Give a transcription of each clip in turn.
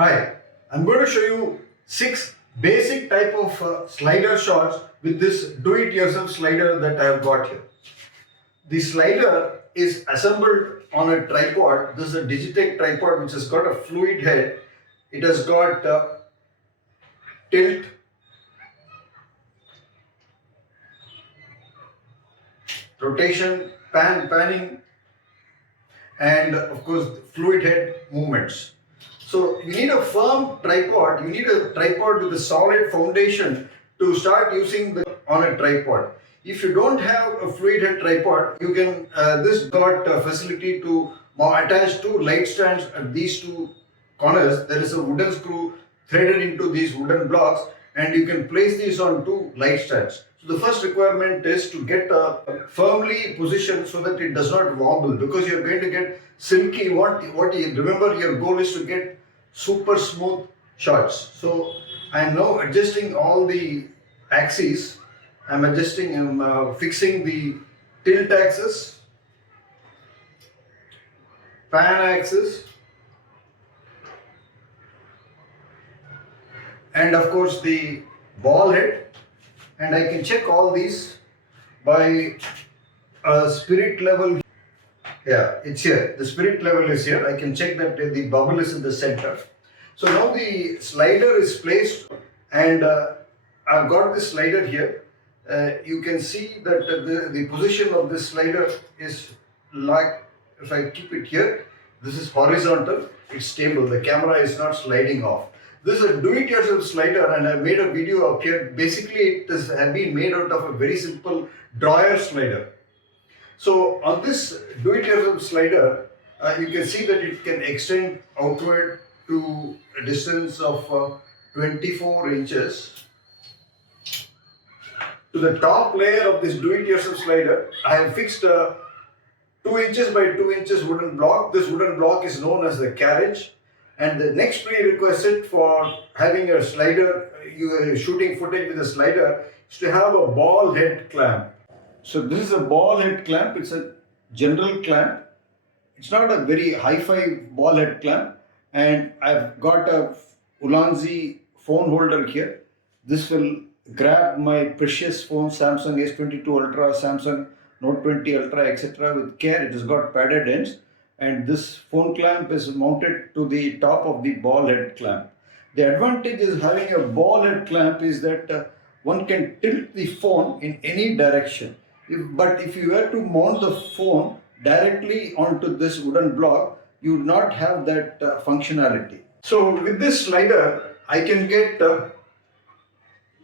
Hi, I'm going to show you 6 basic type of slider shots with this do-it-yourself slider that I have got here. The slider is assembled on a tripod. This is a Digitech tripod which has got a fluid head. It has got tilt, rotation, panning, and of course fluid head movements. So you need a firm tripod, you need a tripod with a solid foundation to start using on a tripod. If you don't have a fluid head tripod, you can this got a facility to attach two light stands at these two corners. There is a wooden screw threaded into these wooden blocks, and you can place these on two light stands. So the first requirement is to get firmly positioned so that it does not wobble, because you're going to get silky. What you remember, your goal is to get super smooth shots. So I'm now adjusting all the axes. I'm fixing the tilt axis, pan axis, and of course the ball head. And I can check all these by spirit level. Yeah, it's here. The spirit level is here. I can check that the bubble is in the center. So now the slider is placed, and I've got this slider here. You can see that the position of this slider is like, if I keep it here, this is horizontal, it's stable, the camera is not sliding off. This is a do-it-yourself slider, and I made a video up here. Basically, it has been made out of a very simple drawer slider. So on this do-it-yourself slider, you can see that it can extend outward to a distance of 24 inches. To the top layer of this do-it-yourself slider, I have fixed a 2 inches by 2 inches wooden block. This wooden block is known as the carriage. And the next prerequisite for having a slider, shooting footage with a slider, is to have a ball head clamp. So this is a ball head clamp. It's a general clamp. It's not a very hi-fi ball head clamp. And I've got a Ulanzi phone holder here. This will grab my precious phone, Samsung S22 Ultra, Samsung Note 20 Ultra, etc. with care. It has got padded ends. And this phone clamp is mounted to the top of the ball head clamp. The advantage is having a ball head clamp is that one can tilt the phone in any direction. But if you were to mount the phone directly onto this wooden block, you would not have that functionality. So with this slider, I can get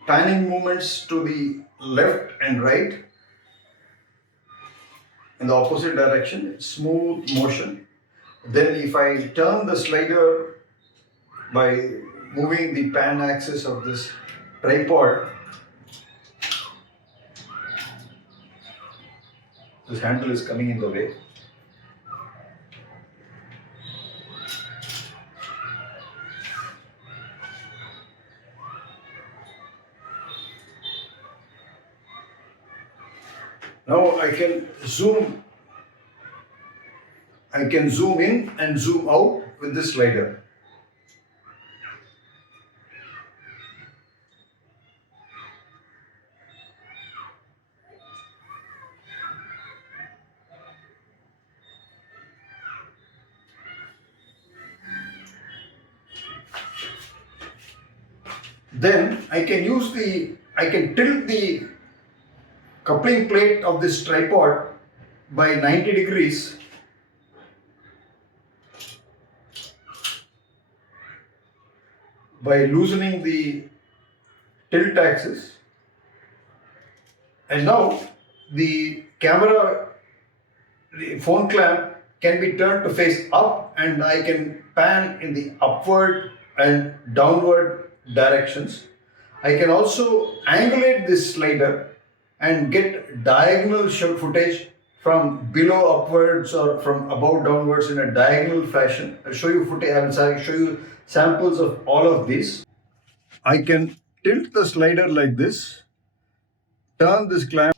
panning movements to the left and right in the opposite direction. It's smooth motion. Then if I turn the slider by moving the pan axis of this tripod, this handle is coming in the way. Now I can zoom in and zoom out with this slider. Then I can tilt the coupling plate of this tripod by 90 degrees by loosening the tilt axis. And now the phone clamp can be turned to face up, and I can pan in the upward and downward directions. I can also angulate this slider and get diagonal shot footage from below upwards or from above downwards in a diagonal fashion. I'll show you footage. I will show you samples of all of these. I can tilt the slider like this, turn this clamp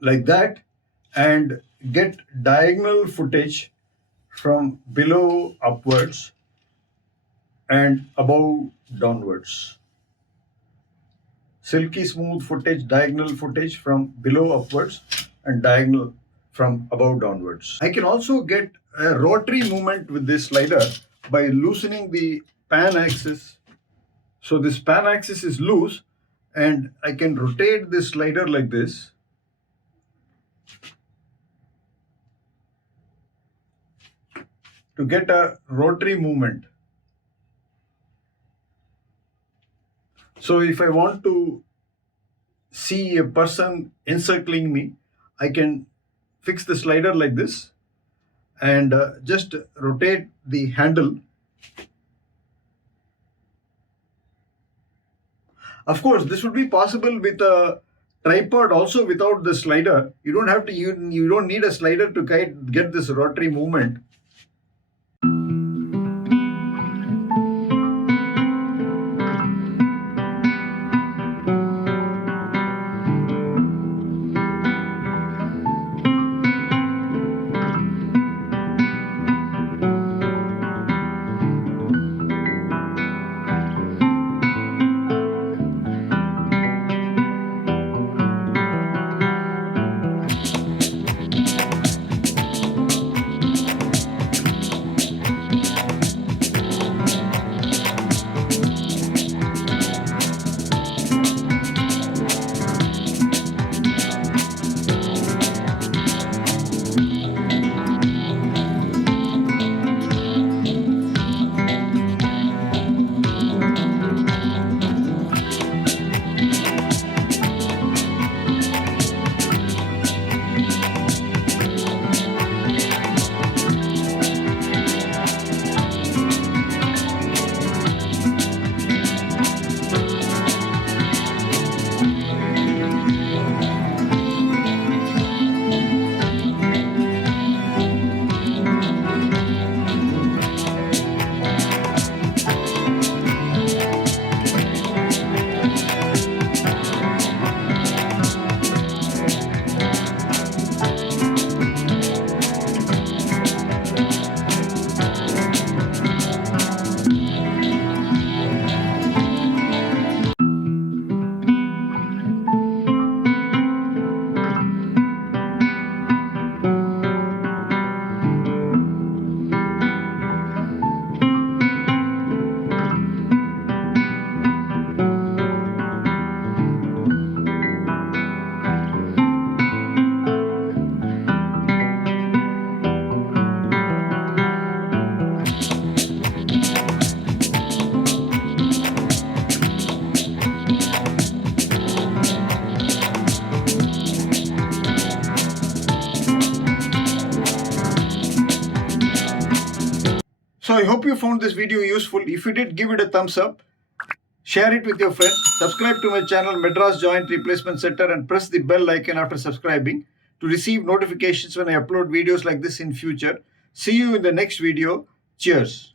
like that, and get diagonal footage from below upwards. and above downwards. Silky smooth footage, diagonal footage from below upwards and diagonal from above downwards. I can also get a rotary movement with this slider by loosening the pan axis. So this pan axis is loose and I can rotate this slider like this. To get a rotary movement. So if I want to see a person encircling me, I can fix the slider like this and just rotate the handle. Of course, this would be possible with a tripod also without the slider. You don't have to, you don't need a slider to get this rotary movement. So I hope you found this video useful. If you did, give it a thumbs up. Share it with your friends. Subscribe to my channel Madras Joint Replacement Center and press the bell icon after subscribing to receive notifications when I upload videos like this in future. See you in the next video. Cheers.